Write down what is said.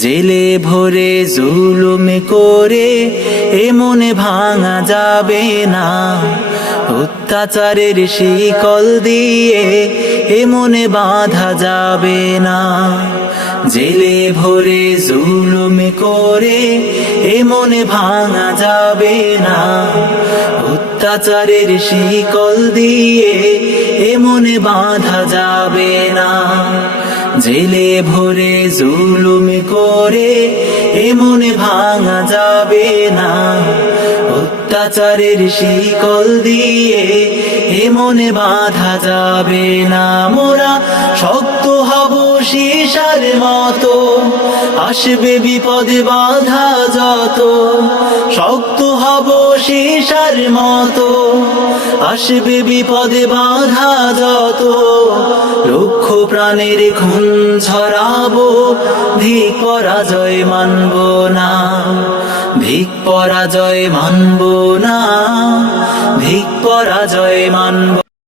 জেলে ভরে জুলুম করে এ মনে ভাঙা যাবে না, অত্যাচারের শিকল দিয়ে এ মনে বাঁধা যাবে না। জেলে ভরে জুলুম করে এ মনে ভাঙা যাবে না, অত্যাচারের শিকল দিয়ে এ মনে বাঁধা যাবে না। জেলে ভরে জুলুম করে এ মনে ভাঙা যাবে না, অত্যাচারের শিকল দিয়ে এ মনে বাঁধা যাবে না। মোরা শক্ত হব সীসার মতো, আসবে বিপদে বাধা যত। শক্ত হব সীসার মতো, আসবে বিপদে বাধা যত। লক্ষ প্রাণের খুন ঝরাবো, ধিক পরাজয় মানব না, ধিক পরাজয় মানব না, ধিক পরাজয় মানব